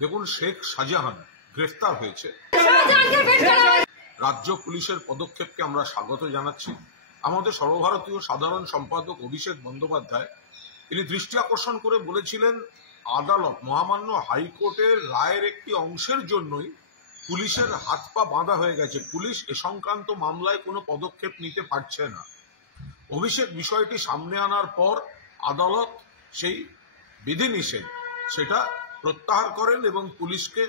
দেখুন, শেখ শাহজাহান গ্রেফতার হয়েছে। রাজ্য পুলিশের পদক্ষেপকে আমরা স্বাগত জানাচ্ছি। আমাদের সর্বভারতীয় সাধারণ সম্পাদক অভিষেক বন্দ্যোপাধ্যায় তিনি দৃষ্টি আকর্ষণ করে বলেছিলেন, আদালত মহামান্য হাইকোর্টের রায়ের একটি অংশের জন্যই পুলিশের হাত পা বাঁধা হয়ে গেছে, পুলিশ এ সংক্রান্ত মামলায় কোনো পদক্ষেপ নিতে পারছে না। অভিষেক বিষয়টি সামনে আনার পর আদালত সেই বিধিনিষেধ সেটা প্রত্যাহার করেন এবং পুলিশকে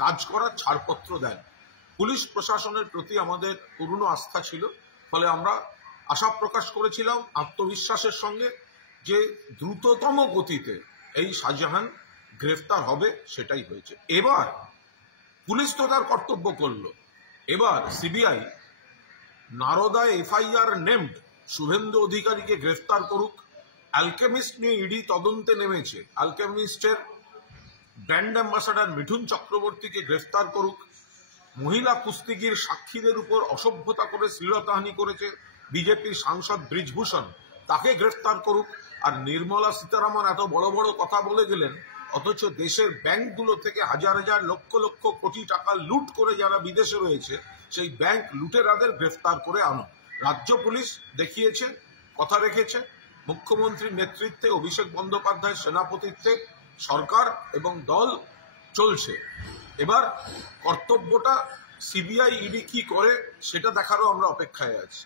কাজ করার ছাড়পত্র দেন। পুলিশ প্রশাসনের প্রতি আমাদের পূর্ণ আস্থা ছিল, ফলে আমরা আশা প্রকাশ করেছিলাম আত্মবিশ্বাসের সঙ্গে যে দ্রুততম গতিতে এই শাহজাহান গ্রেফতার হবে, সেটাই হয়েছে। এবার পুলিশ তো তার কর্তব্য করল, এবার সিবিআই নারদায় এফআইআর নেমড শুভেন্দু অধিকারীকে গ্রেফতার করুক। অ্যালকেমিস্ট নিয়ে ইডি তদন্তে নেমেছে, অ্যালকেমিস্টের ব্র্যান্ড অ্যাম্বাসাডার মিঠুন চক্রবর্তীকে গ্রেফতার করুক। মহিলা কুস্তিগির সাক্ষীদের উপর অসভ্যতা করে শ্লীলতাহানি করেছে বিজেপির সাংসদ ব্রিজভূষণ, তাকে গ্রেফতার করুক। আর নির্মলা সীতারামন এত বড় বড় কথা বলে গেলেন, অথচ দেশের ব্যাংকগুলো থেকে হাজার হাজার লক্ষ লক্ষ কোটি টাকা লুট করে যারা বিদেশে রয়েছে, সেই ব্যাংক লুটেরাদের গ্রেফতার করে আনো। রাজ্য পুলিশ দেখিয়েছে, কথা রেখেছে। মুখ্যমন্ত্রীর নেতৃত্বে অভিষেক বন্দ্যোপাধ্যায়ের সেনাপতিত্বে সরকার এবং দল চলছে। এবার কর্তব্যটা সিবিআই ইডি কি করে সেটা দেখারও আমরা অপেক্ষায় আছি।